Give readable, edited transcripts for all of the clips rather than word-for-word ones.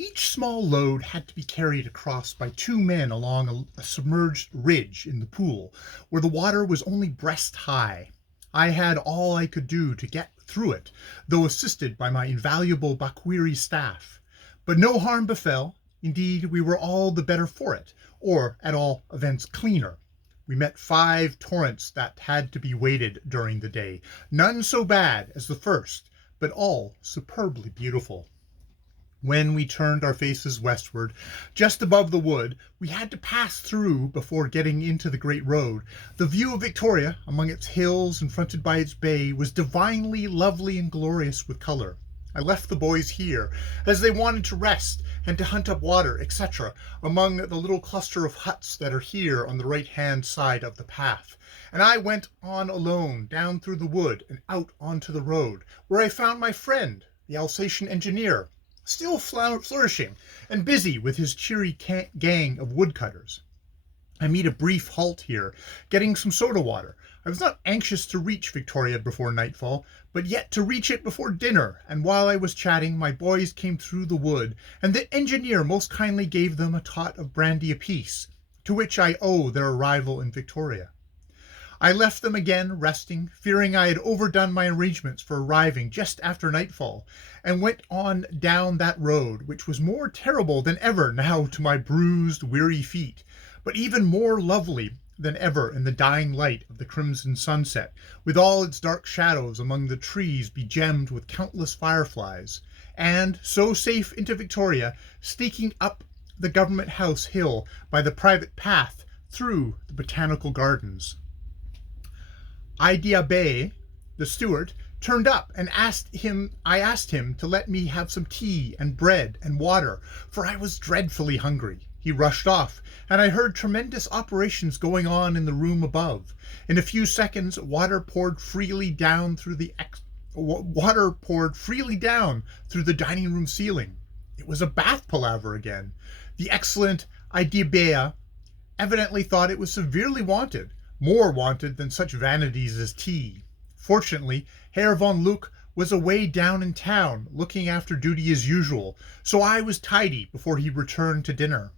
Each small load had to be carried across by two men along a submerged ridge in the pool, where the water was only breast high. I had all I could do to get through it, though assisted by my invaluable Bakwiri staff. But no harm befell. Indeed, we were all the better for it, or at all events cleaner. We met 5 torrents that had to be waded during the day, none so bad as the first, but all superbly beautiful. When we turned our faces westward, just above the wood, we had to pass through before getting into the great road. The view of Victoria, among its hills and fronted by its bay, was divinely lovely and glorious with colour. I left the boys here, as they wanted to rest and to hunt up water, etc., among the little cluster of huts that are here on the right-hand side of the path, and I went on alone down through the wood and out onto the road, where I found my friend, the Alsatian engineer, still flourishing and busy with his cheery gang of woodcutters. I made a brief halt here, getting some soda water. I was not anxious to reach Victoria before nightfall, but yet to reach it before dinner, and while I was chatting, my boys came through the wood, and the engineer most kindly gave them a tot of brandy apiece, to which I owe their arrival in Victoria. I left them again resting, fearing I had overdone my arrangements for arriving just after nightfall, and went on down that road, which was more terrible than ever now to my bruised, weary feet, but even more lovely than ever in the dying light of the crimson sunset, with all its dark shadows among the trees begemmed with countless fireflies, and so safe into Victoria, sneaking up the Government House hill by the private path through the botanical gardens. Idiabe, the steward, turned up and I asked him to let me have some tea and bread and water, for I was dreadfully hungry. He rushed off, and I heard tremendous operations going on in the room above. In a few seconds, water poured freely down through the dining room ceiling. It was a bath palaver again. The excellent Idiabea evidently thought it was severely wanted, more wanted than such vanities as tea. Fortunately, Herr von Luke was away down in town, looking after duty as usual, so I was tidy before he returned to dinner.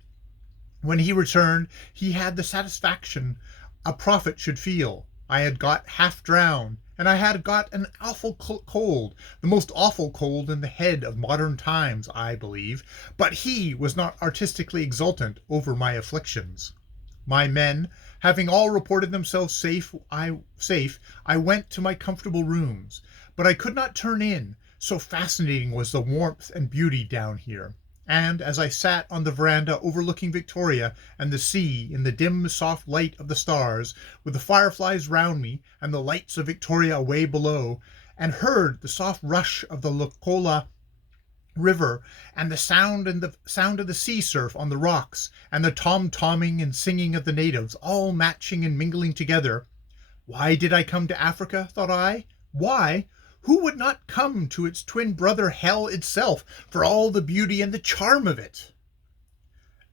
When he returned, he had the satisfaction a prophet should feel. I had got half drowned, and I had got an awful cold, the most awful cold in the head of modern times, I believe, but he was not artistically exultant over my afflictions. My men, having all reported themselves safe, I went to my comfortable rooms, but I could not turn in, so fascinating was the warmth and beauty down here. And as I sat on the veranda overlooking Victoria and the sea in the dim, soft light of the stars, with the fireflies round me and the lights of Victoria away below, and heard the soft rush of the Lokola river and the sound of the sea surf on the rocks, and the tom-tomming and singing of the natives, all matching and mingling together. Why did I come to Africa, thought I? Why? Who would not come to its twin brother hell itself for all the beauty and the charm of it?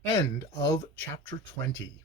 End of chapter 20.